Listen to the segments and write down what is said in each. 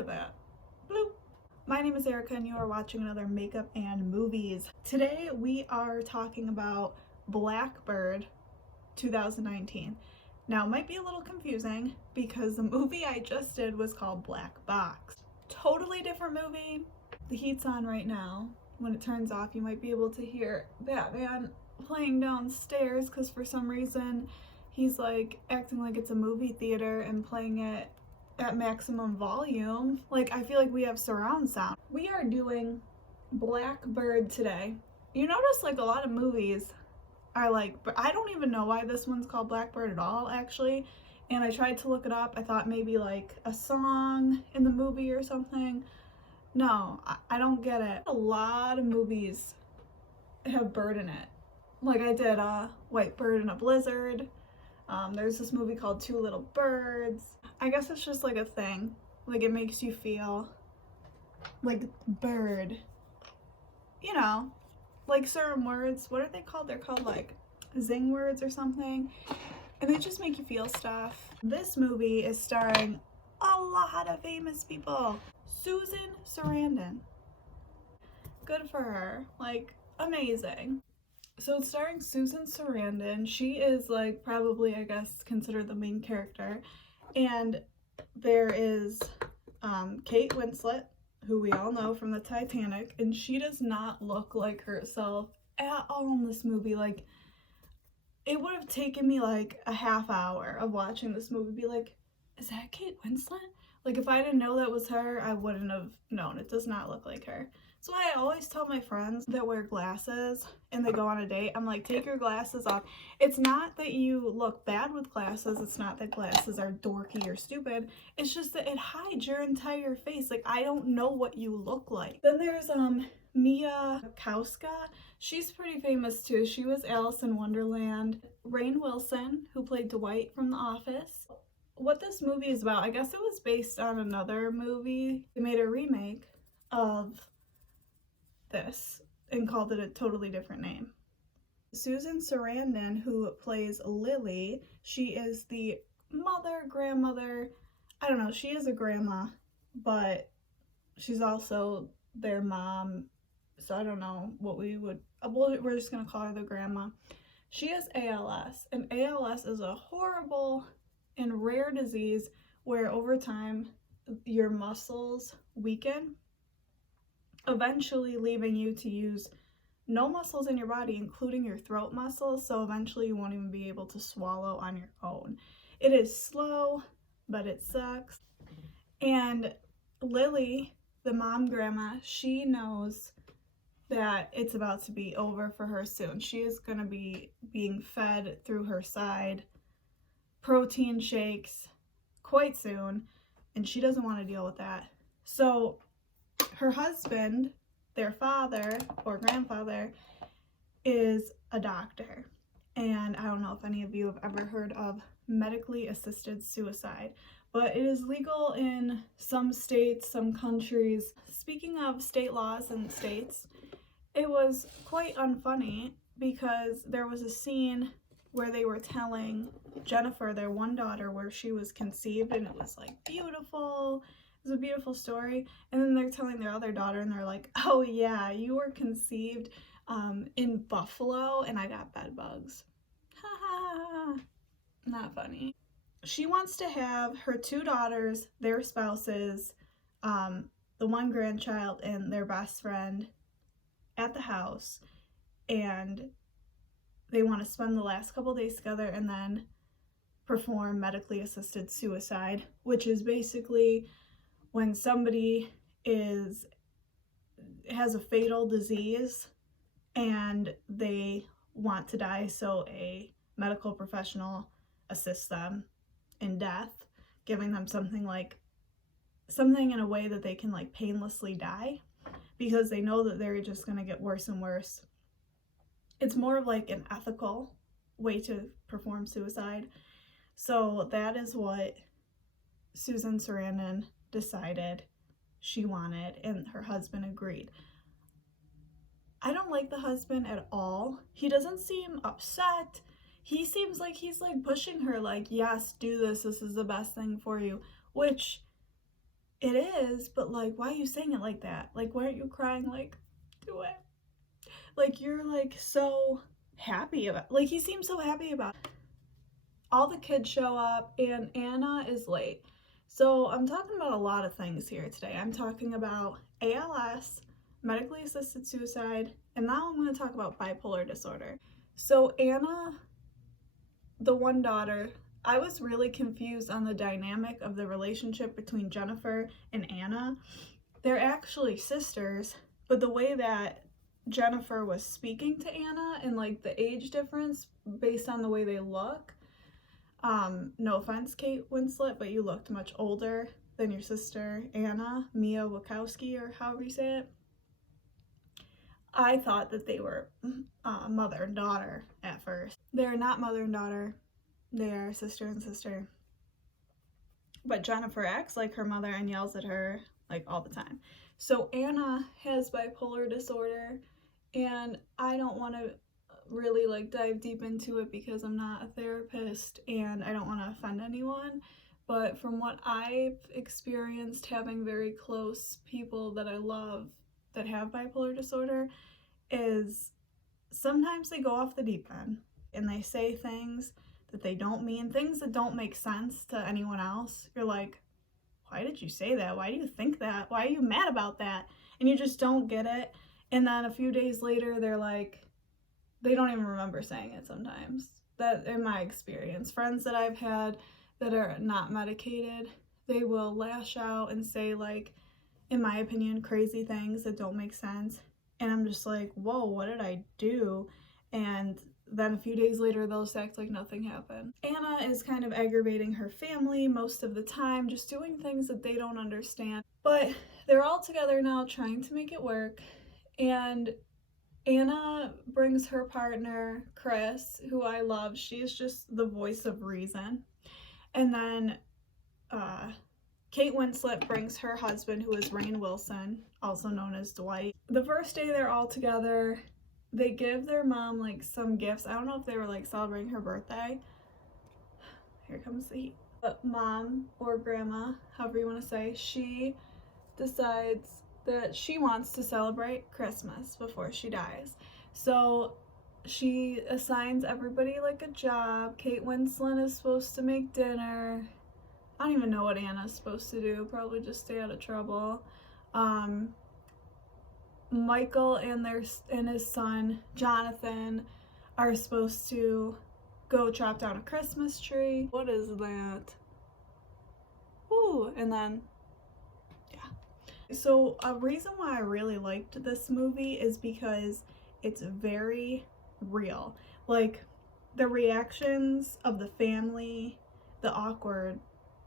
at that. Bloop. My name is Erica and you are watching another Makeup and Movies. Today we are talking about Blackbird 2019. Now it might be a little confusing because the movie I just did was called Black Box. Totally different movie. The heat's on right now. When it turns off you might be able to hear Batman playing downstairs because for some reason he's like acting like it's a movie theater and playing it at maximum volume. Like, I feel like we have surround sound. We are doing Blackbird today. You notice like a lot of movies are like, but I don't even know why this one's called Blackbird at all actually. And I tried to look it up. I thought maybe like a song in the movie or something. No, I don't get it. A lot of movies have bird in it. Like I did White Bird in a Blizzard. There's this movie called Two Little Birds. I guess it's just like a thing. Like it makes you feel like bird. You know, like certain words. What are they called? They're called like zing words or something. And they just make you feel stuff. This movie is starring a lot of famous people. Susan Sarandon. Good for her. Like, amazing. So it's starring Susan Sarandon. She is like probably, I guess, considered the main character. And there is Kate Winslet, who we all know from the Titanic, and she does not look like herself at all in this movie. Like, it would have taken me like a half hour of watching this movie be like, is that Kate Winslet? Like, if I didn't know that was her, I wouldn't have known. It does not look like her. So I always tell my friends that wear glasses and they go on a date, I'm like, take your glasses off. It's not that you look bad with glasses. It's not that glasses are dorky or stupid. It's just that it hides your entire face. Like, I don't know what you look like. Then there's Mia Kowska. She's pretty famous too. She was Alice in Wonderland. Rainn Wilson, who played Dwight from The Office. What this movie is about, I guess it was based on another movie. They made a remake of this and called it a totally different name. Susan Sarandon, who plays Lily, she is the grandmother, I don't know, she is a grandma, but she's also their mom, so I don't know what we're just gonna call her the grandma. She has ALS, and ALS is a horrible and rare disease where over time your muscles weaken, eventually leaving you to use no muscles in your body, including your throat muscles, so eventually you won't even be able to swallow on your own. It is slow, but it sucks. And Lily, the mom grandma, she knows that it's about to be over for her soon. She is going to be being fed through her side protein shakes quite soon, and she doesn't want to deal with that. So her husband, their father or grandfather, is a doctor. And I don't know if any of you have ever heard of medically assisted suicide, but it is legal in some states, some countries. Speaking of state laws and states, it was quite unfunny because there was a scene where they were telling Jenifer, their one daughter, where she was conceived, and it was like beautiful. It was a beautiful story. And then they're telling their other daughter, and they're like, oh yeah, you were conceived in Buffalo, and I got bed bugs. Ha ha ha. Not funny. She wants to have her two daughters, their spouses, the one grandchild, and their best friend at the house, and they want to spend the last couple days together and then perform medically assisted suicide, which is basically when somebody has a fatal disease and they want to die, so a medical professional assists them in death, giving them something in a way that they can like painlessly die, because they know that they're just going to get worse and worse. It's more of like an ethical way to perform suicide. So that is what Susan Sarandon decided she wanted, and her husband agreed. I don't like the husband at all. He doesn't seem upset. He seems like he's like pushing her like, yes, do this. This is the best thing for you. Which It is, but like, why are you saying it like that? Like, why aren't you crying? Like, do it. Like, you're like so happy about, like, he seems so happy about it. All the kids show up and Anna is late. So I'm talking about a lot of things here today. I'm talking about ALS, medically assisted suicide, and now I'm going to talk about bipolar disorder. So Anna, the one daughter, I was really confused on the dynamic of the relationship between Jenifer and Anna. They're actually sisters, but the way that Jenifer was speaking to Anna and like the age difference based on the way they look, no offense, Kate Winslet, but you looked much older than your sister Anna, Mia Wachowski, or however you say it. I thought that they were mother and daughter at first. They're not mother and daughter. They are sister and sister. But Jenifer acts like her mother and yells at her like all the time. So Anna has bipolar disorder, and I don't want to really like dive deep into it because I'm not a therapist and I don't want to offend anyone. But from what I've experienced having very close people that I love that have bipolar disorder is sometimes they go off the deep end and they say things that they don't mean, things that don't make sense to anyone else. You're like, why did you say that? Why do you think that? Why are you mad about that? And you just don't get it. And then a few days later, they're like, they don't even remember saying it sometimes. That, in my experience, friends that I've had that are not medicated, they will lash out and say, like, in my opinion, crazy things that don't make sense. And I'm just like, whoa, what did I do? And then a few days later, they'll act like nothing happened. Anna is kind of aggravating her family most of the time, just doing things that they don't understand. But they're all together now trying to make it work. And Anna brings her partner, Chris, who I love. She's just the voice of reason. And then Kate Winslet brings her husband, who is Rainn Wilson, also known as Dwight. The first day they're all together, they give their mom like some gifts. I don't know if they were like celebrating her birthday. Here comes the heat. But mom or grandma, however you want to say, she decides that she wants to celebrate Christmas before she dies. So she assigns everybody like a job. Kate Winslet is supposed to make dinner. I don't even know what Anna's supposed to do. Probably just stay out of trouble. Michael and his son Jonathan are supposed to go chop down a Christmas tree. What is that? Ooh, and then so a reason why I really liked this movie is because it's very real. Like the reactions of the family, the awkward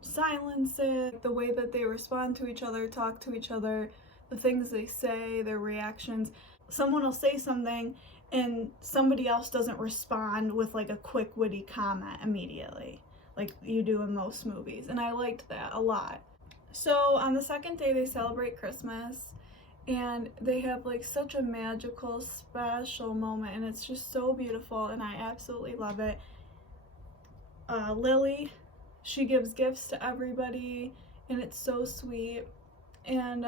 silences, the way that they respond to each other, talk to each other, the things they say, their reactions. Someone will say something and somebody else doesn't respond with like a quick witty comment immediately, like you do in most movies. And I liked that a lot. So on the second day, they celebrate Christmas, and they have like such a magical, special moment, and it's just so beautiful, and I absolutely love it. Lily, she gives gifts to everybody, and it's so sweet. And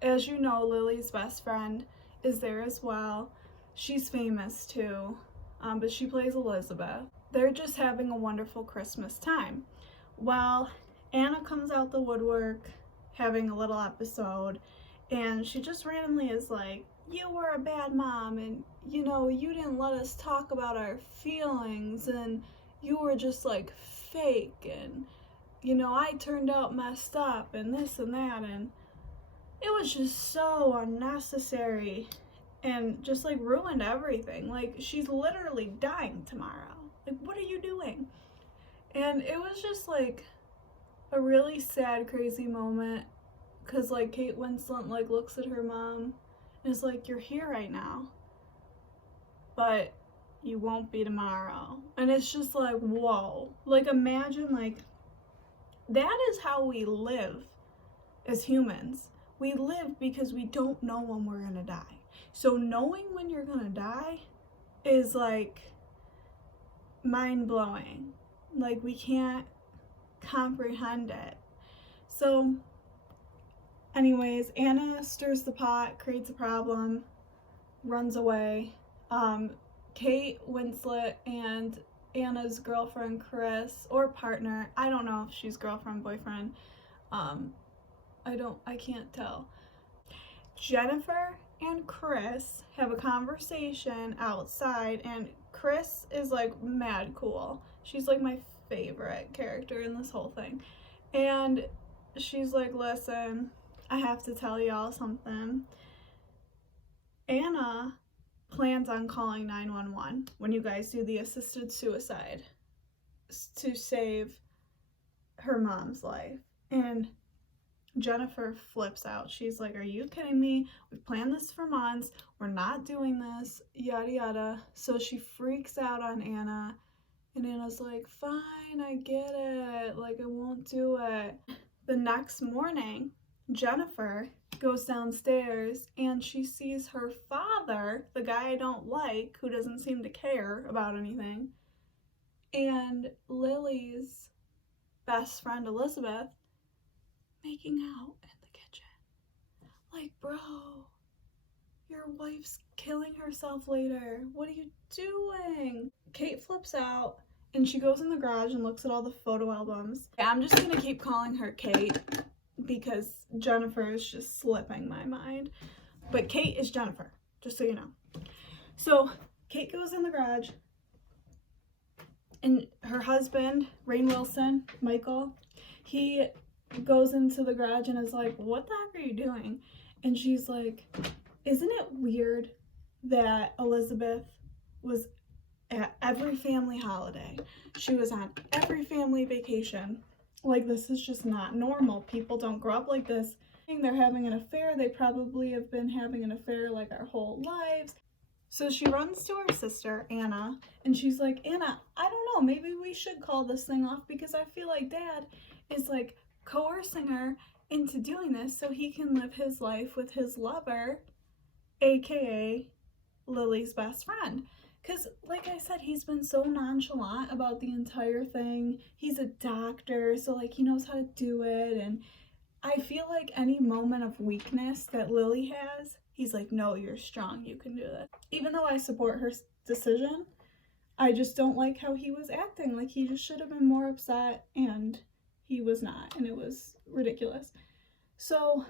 as you know, Lily's best friend is there as well. She's famous too, but she plays Elizabeth. They're just having a wonderful Christmas time. Well, Anna comes out the woodwork having a little episode, and she just randomly is like, you were a bad mom, and you know, you didn't let us talk about our feelings, and you were just like fake, and you know, I turned out messed up, and this and that, and it was just so unnecessary and just like ruined everything. Like, she's literally dying tomorrow. Like, what are you doing? And it was just like a really sad, crazy moment, because like Kate Winslet like looks at her mom and is like, you're here right now, but you won't be tomorrow. And it's just like, whoa. Like, imagine, like, that is how we live as humans. We live because we don't know when we're gonna die. So knowing when you're gonna die is like mind-blowing. Like, we can't comprehend it. So Anyways, Anna stirs the pot, creates a problem, runs away. Kate Winslet and Anna's girlfriend Chris, or partner, I don't know if she's girlfriend, boyfriend, I can't tell. Jenifer and Chris have a conversation outside, and Chris is like mad cool. She's like my favorite character in this whole thing. And she's like, listen, I have to tell y'all something. Anna plans on calling 911 when you guys do the assisted suicide to save her mom's life. And Jenifer flips out. She's like, are you kidding me? We've planned this for months. We're not doing this, yada yada. So she freaks out on Anna, and Anna's like, fine, I get it. Like, I won't do it. The next morning, Jenifer goes downstairs and she sees her father, the guy I don't like, who doesn't seem to care about anything, and Lily's best friend Elizabeth making out in the kitchen. Like, bro, your wife's killing herself later. What are you doing? Kate flips out and she goes in the garage and looks at all the photo albums. I'm just gonna keep calling her Kate because Jenifer is just slipping my mind. But Kate is Jenifer, just so you know. So Kate goes in the garage and her husband, Rainn Wilson, Michael, he goes into the garage and is like, what the heck are you doing? And she's like, isn't it weird that Elizabeth was at every family holiday? She was on every family vacation. Like, this is just not normal. People don't grow up like this. They're having an affair. They probably have been having an affair like our whole lives. So she runs to her sister, Anna, and she's like, Anna, I don't know, maybe we should call this thing off because I feel like Dad is like coercing her into doing this so he can live his life with his lover, aka Lily's best friend. Because, like I said, he's been so nonchalant about the entire thing. He's a doctor, so, like, he knows how to do it. And I feel like any moment of weakness that Lily has, he's like, no, you're strong. You can do this. Even though I support her decision, I just don't like how he was acting. Like, he just should have been more upset, and he was not. And it was ridiculous. So,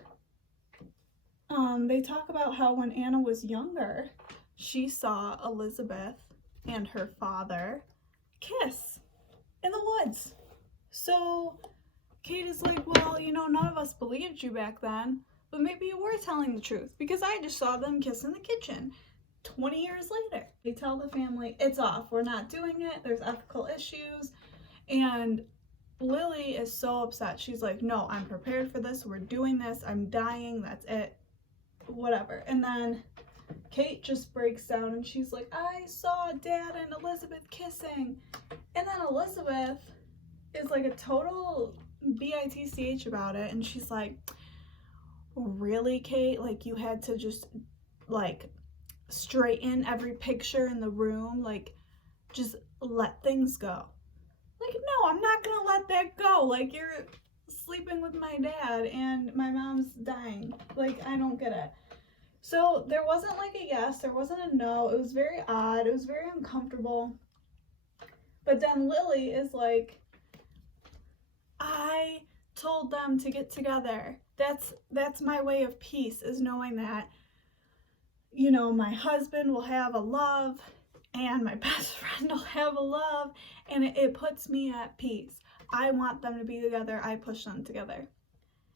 they talk about how when Anna was younger, she saw Elizabeth and her father kiss in the woods. So Kate is like, well, you know, none of us believed you back then, but maybe you were telling the truth because I just saw them kiss in the kitchen 20 years later. They tell the family, it's off. We're not doing it. There's ethical issues. And Lily is so upset. She's like, no, I'm prepared for this. We're doing this. I'm dying. That's it. Whatever. And then Kate just breaks down and she's like, I saw Dad and Elizabeth kissing. And then Elizabeth is like a total bitch about it. And she's like, really, Kate? Like, you had to just, like, straighten every picture in the room? Like, just let things go. Like, no, I'm not gonna let that go. Like, you're sleeping with my dad and my mom's dying. Like, I don't get it. So there wasn't like a yes, there wasn't a no. It was very odd. It was very uncomfortable. But then Lily is like, I told them to get together. That's my way of peace, is knowing that, you know, my husband will have a love and my best friend will have a love, and it puts me at peace. I want them to be together. I push them together.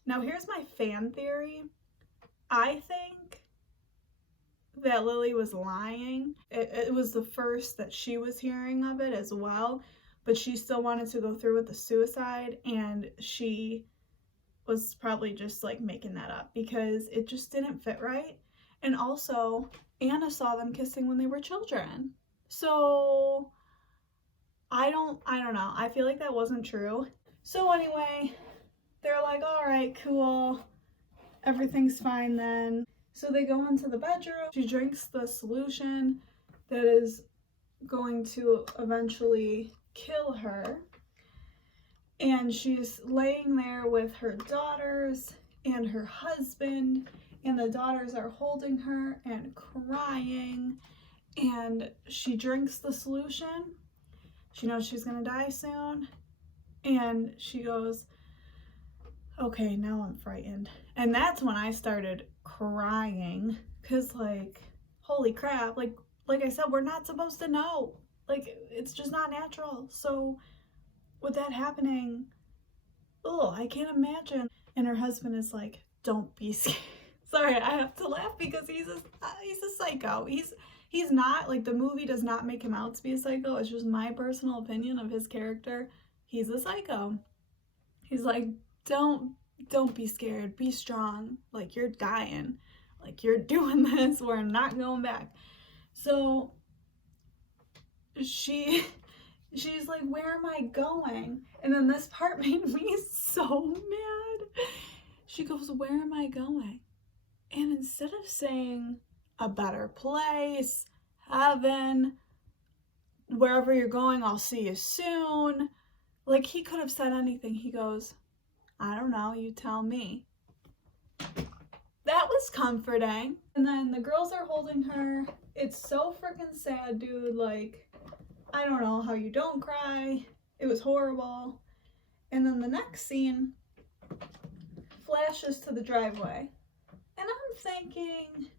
Now here's my fan theory. I think that Lily was lying. It was the first that she was hearing of it as well, but she still wanted to go through with the suicide, and she was probably just like making that up because it just didn't fit right. And also, Anna saw them kissing when they were children. So I don't know. I feel like that wasn't true. So anyway, they're like, all right, cool. Everything's fine then. So they go into the bedroom. She drinks the solution that is going to eventually kill her. And she's laying there with her daughters and her husband, and the daughters are holding her and crying, and she drinks the solution. She knows she's gonna die soon, and she goes, okay, now I'm frightened. And that's when I started crying, because like, holy crap, like I said, we're not supposed to know. Like, it's just not natural. So with that happening, oh, I can't imagine. And her husband is like, don't be scared. Sorry, I have to laugh because he's a psycho. He's not, like, the movie does not make him out to be a psycho. It's just my personal opinion of his character. He's a psycho. He's like, don't be scared. Be strong. Like, you're dying. Like, you're doing this. We're not going back. So she's like, where am I going? And then this part made me so mad. She goes, where am I going? And instead of saying a better place, heaven, wherever you're going, I'll see you soon, like, he could have said anything. He goes, I don't know, you tell me. That was comforting. And then the girls are holding her. It's so freaking sad, dude. Like, I don't know how you don't cry. It was horrible. And then the next scene flashes to the driveway. And I'm thinking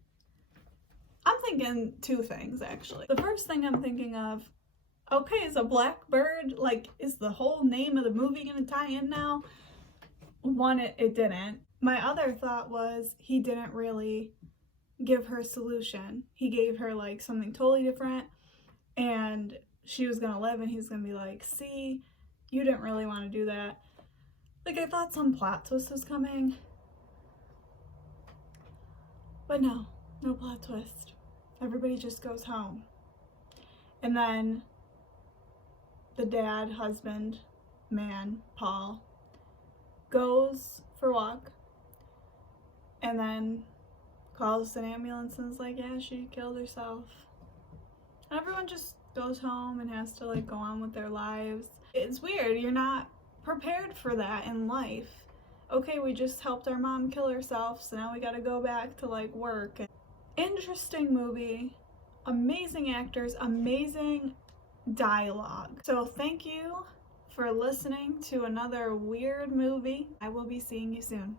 two things, actually. The first thing I'm thinking of, okay, is a Blackbird, like, is the whole name of the movie gonna tie in now? One, it didn't. My other thought was he didn't really give her a solution. He gave her, like, something totally different, and she was gonna live, and he was gonna be like, see, you didn't really want to do that. Like, I thought some plot twist was coming. But no plot twist. Everybody just goes home. And then the dad, husband, man, Paul, goes for a walk and then calls an ambulance and is like, yeah, she killed herself. Everyone just goes home and has to, like, go on with their lives. It's weird. You're not prepared for that in life. Okay, we just helped our mom kill herself, so now we gotta go back to, like, work. Interesting movie, amazing actors, amazing dialogue. So thank you for listening to another weird movie. I will be seeing you soon.